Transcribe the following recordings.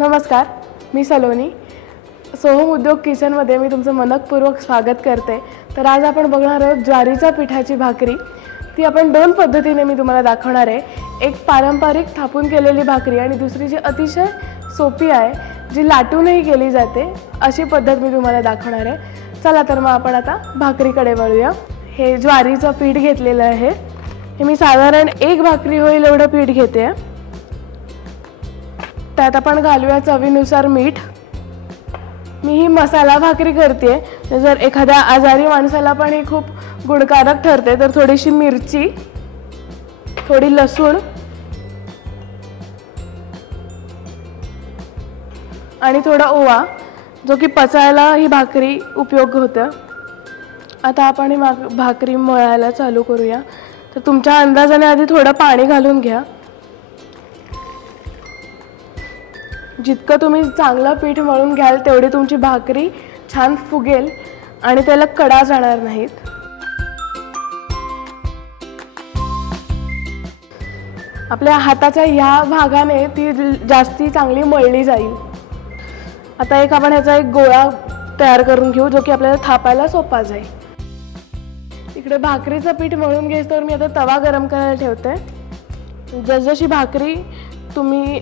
नमस्कार, मी सलोनी. सोहम उद्योग किचनमध्ये मी तुमचं मनपूर्वक स्वागत करते. तर आज आपण बघणार आहोत ज्वारीच्या पिठाची भाकरी. ती आपण दोन पद्धतीने मी तुम्हाला दाखवणार आहे. एक पारंपरिक थापून केलेली भाकरी आणि दुसरी जी अतिशय सोपी आहे, जी लाटूनही केली जाते, अशी पद्धत मी तुम्हाला दाखवणार आहे. चला तर मग आपण आता भाकरीकडे वळूया. हे ज्वारीचं पीठ घेतलेलं आहे. हे मी साधारण एक भाकरी होईल एवढं पीठ घेते. त्यात आपण घालूया चवीनुसार मीठ. मी ही मसाला भाकरी करते. जर एखाद्या आजारी माणसाला पण ही खूप गुणकारक ठरते, तर थोडीशी मिरची, थोडी लसूण आणि थोडा ओवा, जो की पचायला ही भाकरी उपयोग होतं. आता आपण ही भाकरी मळायला चालू करूया. तर तुमच्या अंदाजाने आधी थोडं पाणी घालून घ्या. जितकं तुम्ही चांगलं पीठ मळून घ्याल तेवढी तुमची भाकरी छान फुगेल आणि त्याला कडा जाणार नाहीत. आपल्या हाताच्या ह्या भागाने ती जास्ती चांगली मळली जाईल. आता आपण ह्याचा एक गोळा तयार करून घेऊ, जो की आपल्याला थापायला सोपा जाईल. इकडे भाकरीचं पीठ मळून घ्यायचं, तर मी आता तवा गरम करायला ठेवते. जसजशी भाकरी तुम्ही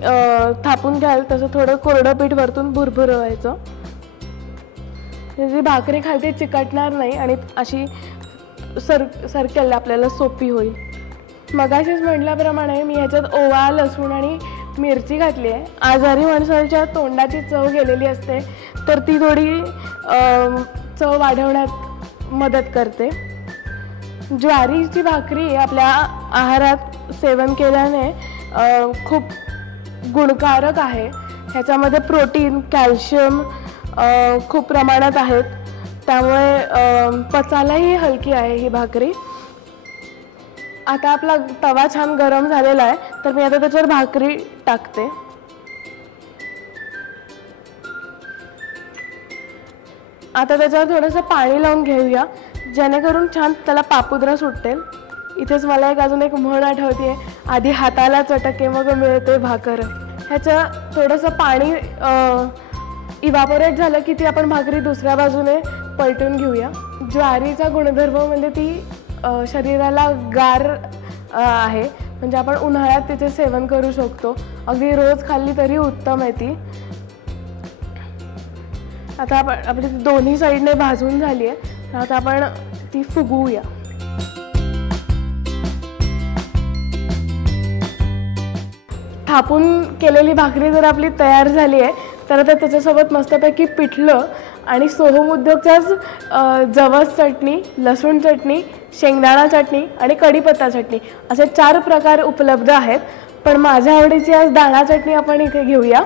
थापून घ्याल तसं थोडं कोरडं पीठ वरतून भुरभुरवायचं. जी भाकरी खालती चिकटणार नाही आणि अशी सरकेल आपल्याला सोपी होईल. मगाशीच म्हटल्याप्रमाणे मी ह्याच्यात ओवा, लसूण आणि मिरची घातली आहे. आजारी माणसाच्या तोंडाची चव गेलेली असते, तर ती थोडी चव वाढवण्यात मदत करते. ज्वारीची भाकरी आपल्या आहारात सेवन केल्याने खूप गुणकारक आहे. ह्याच्यामध्ये प्रोटीन, कॅल्शियम खूप प्रमाणात आहेत. त्यामुळे पचायलाही हलकी आहे ही भाकरी. आता आपला तवा छान गरम झालेला आहे, तर मी आता त्याच्यावर भाकरी टाकते. आता त्याच्यावर थोडंसं पाणी लावून घेऊया, जेणेकरून छान त्याला पापुद्रा सुटेल. इथेच मला अजून एक म्हण आठवते, आधी हाताला चटके मग मिळते भाकर. ह्याचं थोडंसं पाणी इव्हापोरेट झालं की ती आपण भाकरी दुसऱ्या बाजूने पलटून घेऊया. ज्वारीचा गुणधर्म म्हणजे ती शरीराला गार आहे, म्हणजे आपण उन्हाळ्यात तिचे सेवन करू शकतो. अगदी रोज खाल्ली तरी उत्तम आहे ती. आता आपली दोन्ही साईडने भाजून झाली आहे. आता आपण ती फुगवूया. थापून केलेली भाकरी जर आपली तयार झाली आहे, तर आता त्याच्यासोबत मस्तपैकी पिठलं आणि सोहम उद्योगच्याच जवस चटणी, लसूण चटणी, शेंगदाणा चटणी आणि कढीपत्ता चटणी असे 4 प्रकार उपलब्ध आहेत. पण माझ्या आवडीची आज दाणा चटणी आपण इथे घेऊया.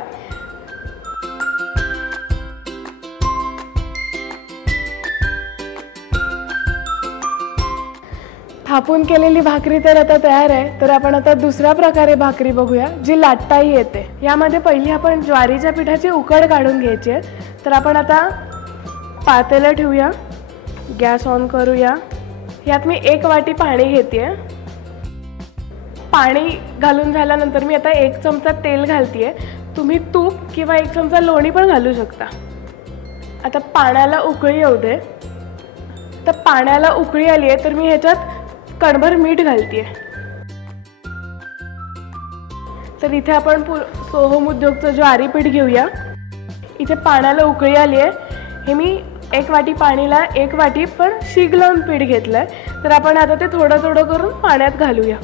थापून केलेली भाकरी तर आता तयार आहे. तर आपण आता दुसऱ्या प्रकारे भाकरी बघूया, जी लाटताही येते. यामध्ये पहिली आपण ज्वारीच्या पिठाची उकड काढून घ्यायची आहे. तर आपण आता पातेलं ठेवूया, गॅस ऑन करूया. यात मी 1 वाटी पाणी घेते. पाणी घालून झाल्यानंतर मी आता 1 चमचा तेल घालते. तुम्ही तूप किंवा 1 चमचा लोणी पण घालू शकता. आता पाण्याला उकळी येऊ दे. तर पाण्याला उकळी आली आहे, तर मी ह्याच्यात कणभर मीठ घालते. तर इथे आपण सोहम उद्योगचं ज्वारी पीठ घेऊया. इथे पाण्याला उकळी आली आहे. हे मी 1 वाटी पाणीला 1 वाटी पण शीग लावून पीठ घेतलं आहे. तर आपण आता ते थोडं थोडं करून पाण्यात घालूया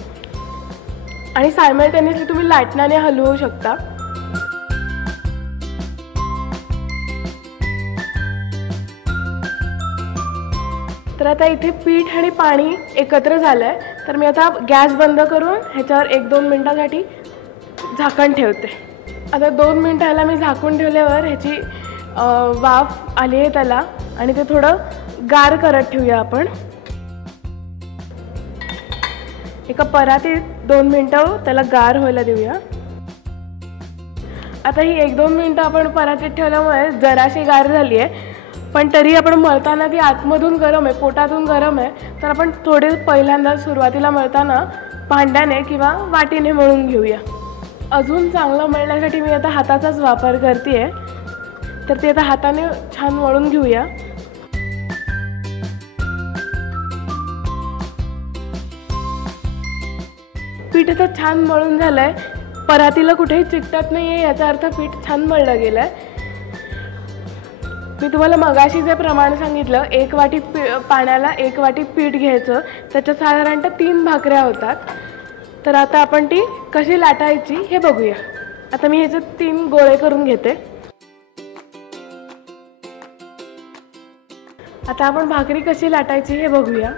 आणि सायमल्टेनियसली तुम्ही लाटण्याने हलवू शकता. तर आता इथे पीठ आणि पाणी एकत्र झालं आहे. तर मी आता गॅस बंद करून ह्याच्यावर 1-2 मिनटासाठी झाकण ठेवते. आता 2 मिनटाला मी झाकून ठेवल्यावर ह्याची वाफ आली आहे त्याला, आणि ते थोडं गार करत ठेवूया आपण. एका परातीत 2 मिनटं त्याला गार व्हायला देऊया. आता ही 1-2 मिनटं आपण परातीत ठेवल्यामुळे जराशी गार झाली आहे, पण तरी आपण मळताना ती आतमधून गरम आहे, पोटातून गरम आहे. तर आपण थोडे पहिल्यांदा सुरुवातीला मळताना भांड्याने किंवा वाटीने मळून घेऊया. अजून चांगलं मळण्यासाठी मी आता हाताचाच वापर करते आहे. तर ते आता हाताने छान मळून घेऊया. पीठ आता छान मळून झालंय. परातीला कुठेही चिकटत नाहीये, याचा अर्थ पीठ छान मळलं गेलंय. मी तुम्हाला मगाशी जे प्रमाण सांगितलं, 1 वाटी पाण्याला 1 वाटी पीठ घ्यायचं, त्याच्या साधारणतः 3 भाकऱ्या होतात. तर आता आपण ती कशी लाटायची हे बघूया. आता मी ह्याचे 3 गोळे करून घेते. आता आपण भाकरी कशी लाटायची हे बघूया.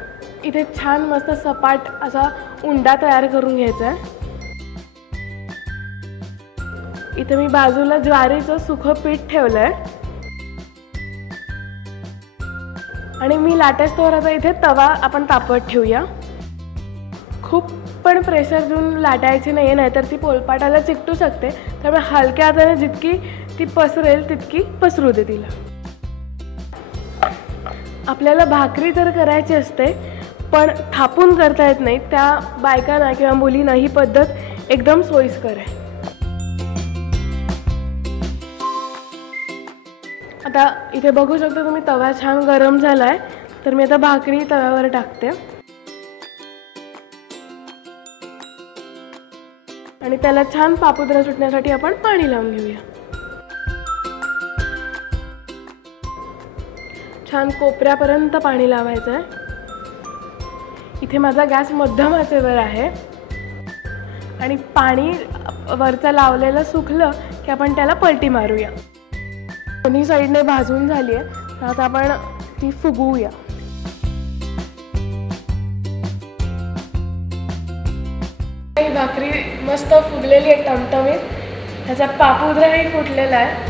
इथे छान मस्त सपाट असा उंडा तयार करून घ्यायचा आहे. इथे मी बाजूला ज्वारीचं सुखं पीठ ठेवलंय आणि मी लाटायचं आता इथे तवा आपण तापत ठेवूया. खूप पण प्रेशर देऊन लाटायची नाही, नाहीतर ती पोलपाटाला चिकटू शकते. त्यामुळे हलक्या हाताने जितकी ती पसरेल तितकी पसरू दे तिला. आपल्याला भाकरी तर करायची असते, पण थापून करता येत नाही. त्या बायकांना किंवा मुलींना ही पद्धत एकदम सोयीस्कर आहे. आता इथे बघू शकता तुम्ही, तवा छान गरम झालाय. तर मी आता भाकरी तव्यावर टाकते आणि त्याला छान पापुद्रा सुटण्यासाठी आपण पाणी लावून घेऊया. छान कोपऱ्यापर्यंत पाणी लावायचं आहे. इथे माझा गॅस मध्यम आचेवर आहे आणि पाणी वरचं लावलेलं सुकलं की आपण त्याला पलटी मारूया. दोन्ही साईडने भाजून झाली आहे. तर आता आपण ती फुगवूया. ही भाकरी मस्त फुगलेली आहे टमटमीत. ह्याचा पापुद्राही फुटलेला आहे.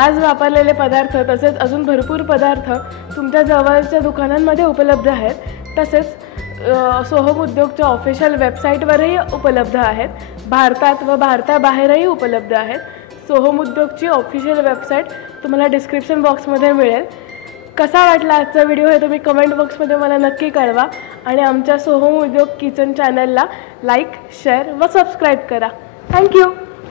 आज वापरलेले पदार्थ तसेच अजून भरपूर पदार्थ तुमच्या जवळच्या दुकानांमध्ये उपलब्ध आहेत. तसेच सोहम उद्योगच्या ऑफिशियल वेबसाईटवरही उपलब्ध आहेत. भारतात व भारताबाहेरही उपलब्ध आहेत. सोहम उद्योगची ऑफिशियल वेबसाईट तुम्हाला डिस्क्रिप्शन बॉक्समध्ये मिळेल. कसा वाटला आजचा व्हिडिओ हे तुम्ही कमेंट बॉक्समध्ये मला नक्की कळवा आणि आमच्या सोहम उद्योग किचन चॅनलला लाईक, शेअर व सबस्क्राईब करा. थँक्यू.